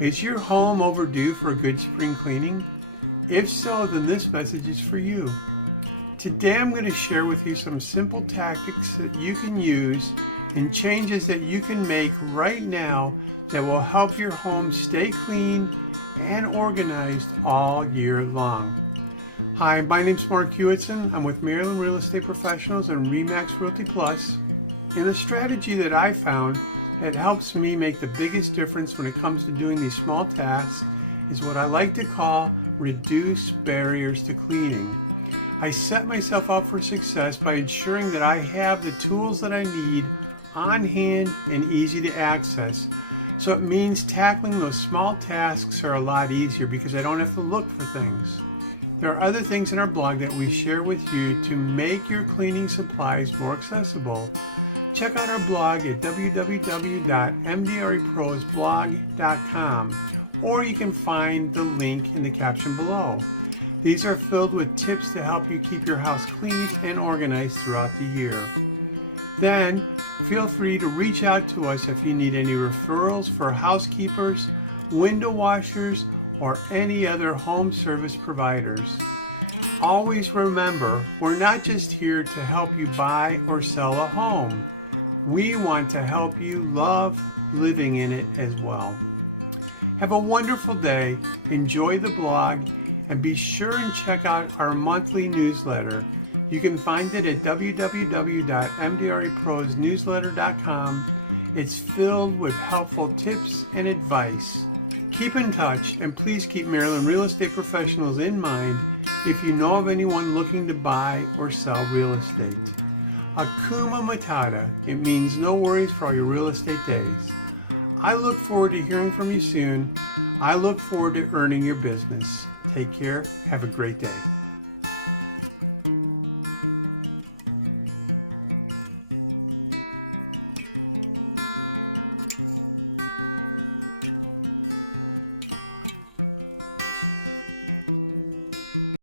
Is your home overdue for a good spring cleaning? If so, then this message is for you. Today I'm going to share with you some simple tactics that you can use and changes that you can make right now that will help your home stay clean and organized all year long. Hi, my name's Mark Hewitson. I'm with Maryland Real Estate Professionals and RE/MAX Realty Plus. And the strategy that I found that helps me make the biggest difference when it comes to doing these small tasks is what I like to call reduce barriers to cleaning. I set myself up for success by ensuring that I have the tools that I need on hand and easy to access. So it means tackling those small tasks are a lot easier because I don't have to look for things. There are other things in our blog that we share with you to make your cleaning supplies more accessible. Check out our blog at www.mdreprosblog.com, or you can find the link in the caption below. These are filled with tips to help you keep your house clean and organized throughout the year. Then, feel free to reach out to us if you need any referrals for housekeepers, window washers, or any other home service providers. Always remember, we're not just here to help you buy or sell a home. We want to help you love living in it as well. Have a wonderful day, enjoy the blog, and be sure and check out our monthly newsletter. You can find it at www.mdreprosnewsletter.com. It's filled with helpful tips and advice. Keep in touch, and please keep Maryland Real Estate Professionals in mind if you know of anyone looking to buy or sell real estate. Hakuna Matata. It means no worries for all your real estate days. I look forward to hearing from you soon. I look forward to earning your business. Take care. Have a great day.